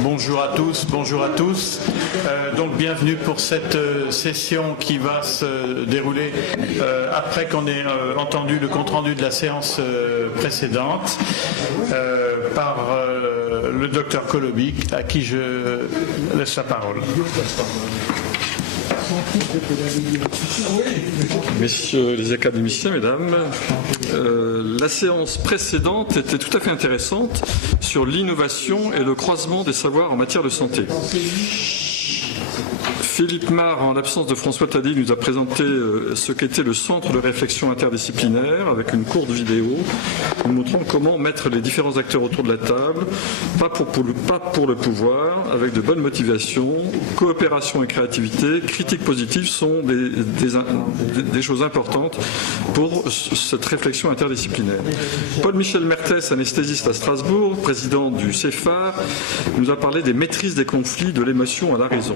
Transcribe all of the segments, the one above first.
Bonjour à tous, bonjour à tous. Donc bienvenue pour cette session qui va se dérouler après qu'on ait entendu le compte-rendu de la séance précédente par le docteur Kolobic, à qui je laisse la parole. Messieurs les académiciens, mesdames, la séance précédente était tout à fait intéressante sur l'innovation et le croisement des savoirs en matière de santé. Philippe Marre, en l'absence de François Taddy, nous a présenté ce qu'était le centre de réflexion interdisciplinaire avec une courte vidéo nous montrant comment mettre les différents acteurs autour de la table, pas pour le pouvoir, avec de bonnes motivations, coopération et créativité, critiques positives sont des choses importantes pour cette réflexion interdisciplinaire. Paul-Michel Mertès, anesthésiste à Strasbourg, président du CEPHAR, nous a parlé des maîtrises des conflits, de l'émotion à la raison.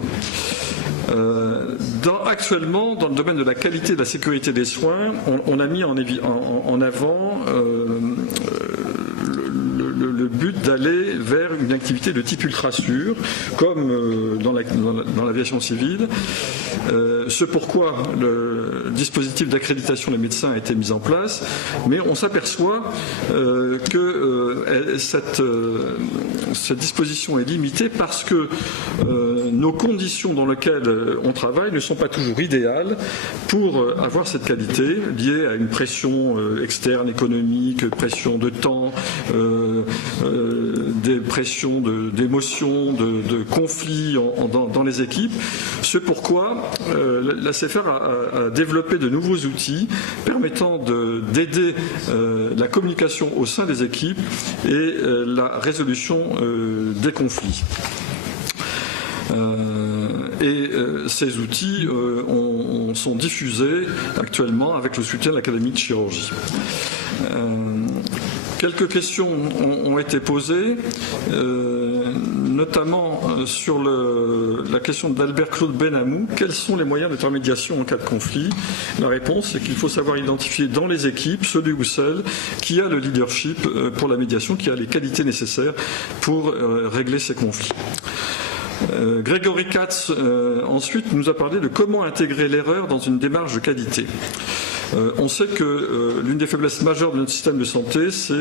Actuellement, dans le domaine de la qualité et de la sécurité des soins, on a mis en avant le but d'aller vers une activité de type ultra-sûr, comme dans l'aviation civile. Ce pourquoi le dispositif d'accréditation des médecins a été mis en place, mais on s'aperçoit que cette disposition est limitée parce que nos conditions dans lesquelles on travaille ne sont pas toujours idéales pour avoir cette qualité liée à une pression externe, économique, pression de temps, des pressions d'émotions, de conflits dans les équipes. Ce pourquoi la CEPHAR a développé de nouveaux outils permettant d'aider la communication au sein des équipes et la résolution des conflits. Ces outils sont diffusés actuellement avec le soutien de l'Académie de chirurgie. Quelques questions ont été posées, notamment sur la question d'Albert Claude Benamou. Quels sont les moyens d'intermédiation en cas de conflit? La réponse est qu'il faut savoir identifier dans les équipes celui ou celle qui a le leadership pour la médiation, qui a les qualités nécessaires pour régler ces conflits. Grégory Katz, ensuite, nous a parlé de comment intégrer l'erreur dans une démarche de qualité. On sait que l'une des faiblesses majeures de notre système de santé, c'est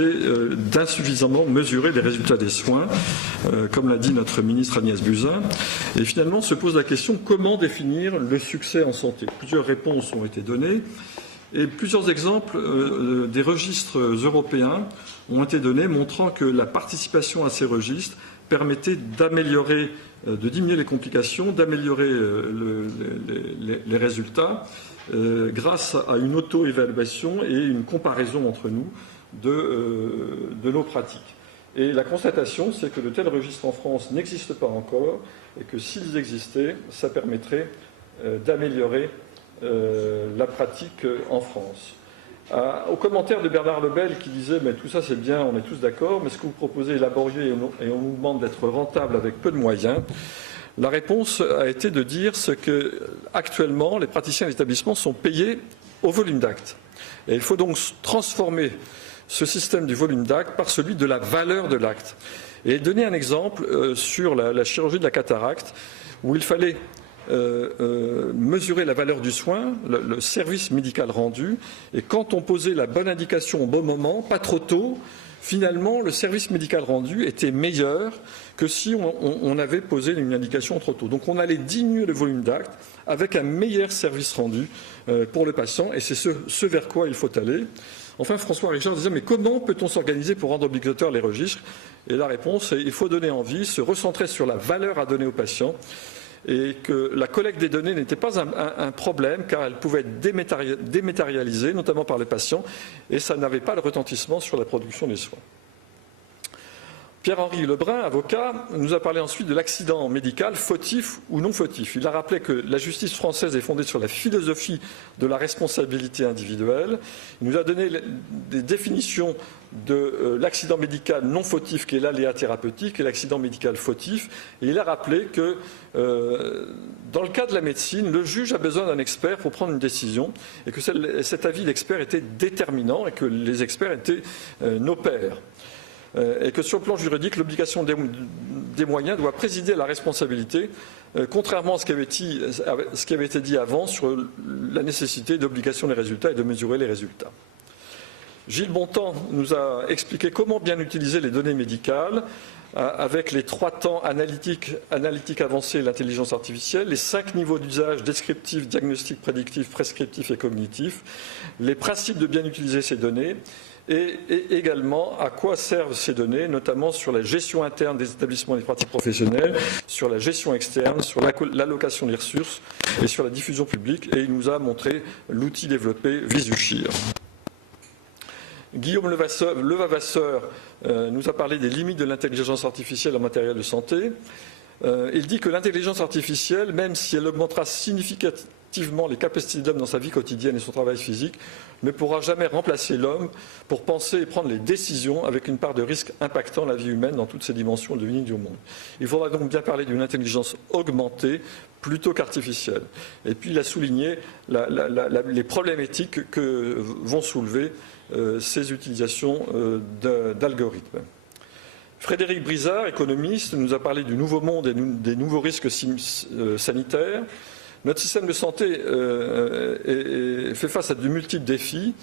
d'insuffisamment mesurer les résultats des soins, comme l'a dit notre ministre Agnès Buzyn. Et finalement, se pose la question comment définir le succès en santé. Plusieurs réponses ont été données et plusieurs exemples des registres européens ont été donnés, montrant que la participation à ces registres permettait d'améliorer, de diminuer les complications, d'améliorer les résultats grâce à une auto-évaluation et une comparaison entre nous de nos pratiques. Et la constatation, c'est que de tels registres en France n'existent pas encore et que s'ils existaient, ça permettrait d'améliorer la pratique en France. Au commentaire de Bernard Lebel qui disait « mais tout ça c'est bien, on est tous d'accord, mais ce que vous proposez est laborieux et on nous demande d'être rentable avec peu de moyens », la réponse a été de dire ce que actuellement les praticiens d'établissement sont payés au volume d'actes. Et il faut donc transformer ce système du volume d'actes par celui de la valeur de l'acte. Et donner un exemple sur la chirurgie de la cataracte où il fallait mesurer la valeur du soin, le service médical rendu, et quand on posait la bonne indication au bon moment, pas trop tôt, finalement le service médical rendu était meilleur que si on avait posé une indication trop tôt. Donc on allait diminuer le volume d'actes avec un meilleur service rendu pour le patient, et c'est ce vers quoi il faut aller. Enfin, François Richard disait « mais comment peut-on s'organiser pour rendre obligatoire les registres ?» Et la réponse est « il faut donner envie, se recentrer sur la valeur à donner aux patients », et que la collecte des données n'était pas un problème car elle pouvait être dématérialisée, notamment par les patients, et ça n'avait pas le retentissement sur la production des soins. Pierre-Henri Lebrun, avocat, nous a parlé ensuite de l'accident médical, fautif ou non fautif. Il a rappelé que la justice française est fondée sur la philosophie de la responsabilité individuelle. Il nous a donné des définitions de l'accident médical non fautif, qui est l'aléa thérapeutique, et l'accident médical fautif. Et il a rappelé que dans le cas de la médecine, le juge a besoin d'un expert pour prendre une décision, et que cet avis d'expert était déterminant, et que les experts étaient nos pairs. et que sur le plan juridique, l'obligation des moyens doit présider à la responsabilité, contrairement à ce qui avait été dit avant sur la nécessité d'obligation des résultats et de mesurer les résultats. Gilles Bontemps nous a expliqué comment bien utiliser les données médicales avec les 3 temps analytique avancé et l'intelligence artificielle, les 5 niveaux d'usage descriptif, diagnostic, prédictif, prescriptif et cognitif, les principes de bien utiliser ces données et également à quoi servent ces données, notamment sur la gestion interne des établissements et des pratiques professionnelles, sur la gestion externe, sur l'allocation des ressources et sur la diffusion publique. Et il nous a montré l'outil développé Visushare. Guillaume Levavasseur nous a parlé des limites de l'intelligence artificielle en matériel de santé. Il dit que l'intelligence artificielle, même si elle augmentera significativement les capacités de l'homme dans sa vie quotidienne et son travail physique, ne pourra jamais remplacer l'homme pour penser et prendre les décisions avec une part de risque impactant la vie humaine dans toutes ses dimensions de vie du monde. Il faudra donc bien parler d'une intelligence augmentée plutôt qu'artificielle. Et puis il a souligné les problèmes éthiques que vont soulever ces utilisations d'algorithmes. Frédéric Brizard, économiste, nous a parlé du nouveau monde et des nouveaux risques sanitaires. Notre système de santé fait face à de multiples défis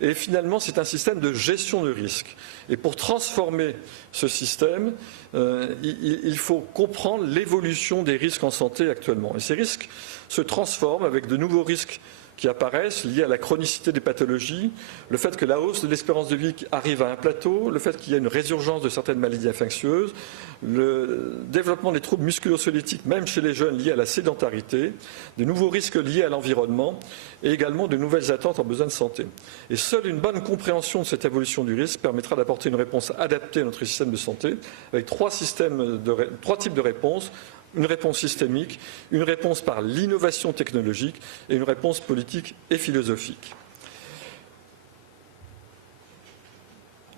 et finalement c'est un système de gestion de risques. Et pour transformer ce système, il faut comprendre l'évolution des risques en santé actuellement. Et ces risques se transforment avec de nouveaux risques qui apparaissent liés à la chronicité des pathologies, le fait que la hausse de l'espérance de vie arrive à un plateau, le fait qu'il y a une résurgence de certaines maladies infectieuses, le développement des troubles musculo-squelettiques, même chez les jeunes, liés à la sédentarité, de nouveaux risques liés à l'environnement et également de nouvelles attentes en besoin de santé. Et seule une bonne compréhension de cette évolution du risque permettra d'apporter une réponse adaptée à notre système de santé, avec 3 types de réponses. Une réponse systémique, une réponse par l'innovation technologique et une réponse politique et philosophique.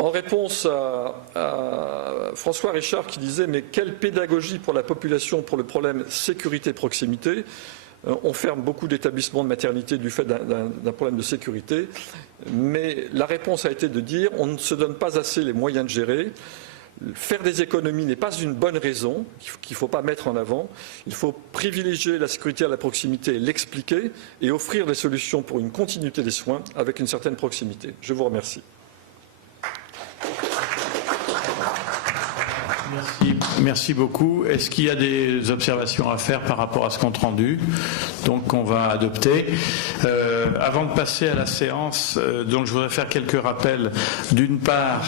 En réponse à François Richard qui disait « Mais quelle pédagogie pour la population pour le problème sécurité-proximité ?» On ferme beaucoup d'établissements de maternité du fait d'un problème de sécurité, mais la réponse a été de dire « On ne se donne pas assez les moyens de gérer ». Faire des économies n'est pas une bonne raison qu'il ne faut pas mettre en avant. Il faut privilégier la sécurité à la proximité et l'expliquer et offrir des solutions pour une continuité des soins avec une certaine proximité. Je vous remercie. Merci beaucoup. Est-ce qu'il y a des observations à faire par rapport à ce compte rendu donc on va adopter avant de passer à la séance, donc je voudrais faire quelques rappels. D'une part,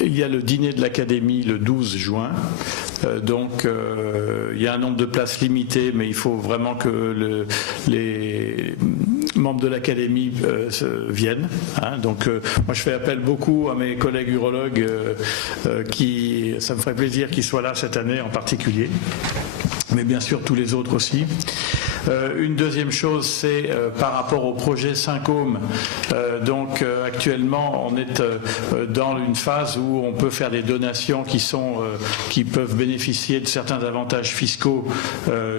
il y a le dîner de l'Académie le 12 juin. Donc il y a un nombre de places limité, mais il faut vraiment que les membres de l'Académie viennent. Hein. Donc moi je fais appel beaucoup à mes collègues urologues ça me ferait plaisir qu'ils soient là cette année en particulier, mais bien sûr tous les autres aussi. Une deuxième chose, c'est par rapport au projet Syncôme. Donc actuellement, on est dans une phase où on peut faire des donations qui peuvent bénéficier de certains avantages fiscaux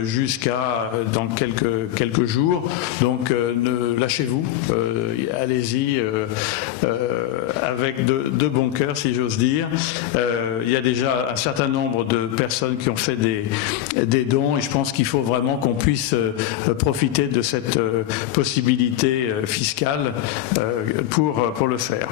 jusqu'à dans quelques jours. Donc lâchez-vous, allez-y avec de bon cœur, si j'ose dire. Il y a déjà un certain nombre de personnes qui ont fait des dons et je pense qu'il faut vraiment qu'on puisse profiter de cette possibilité fiscale pour le faire.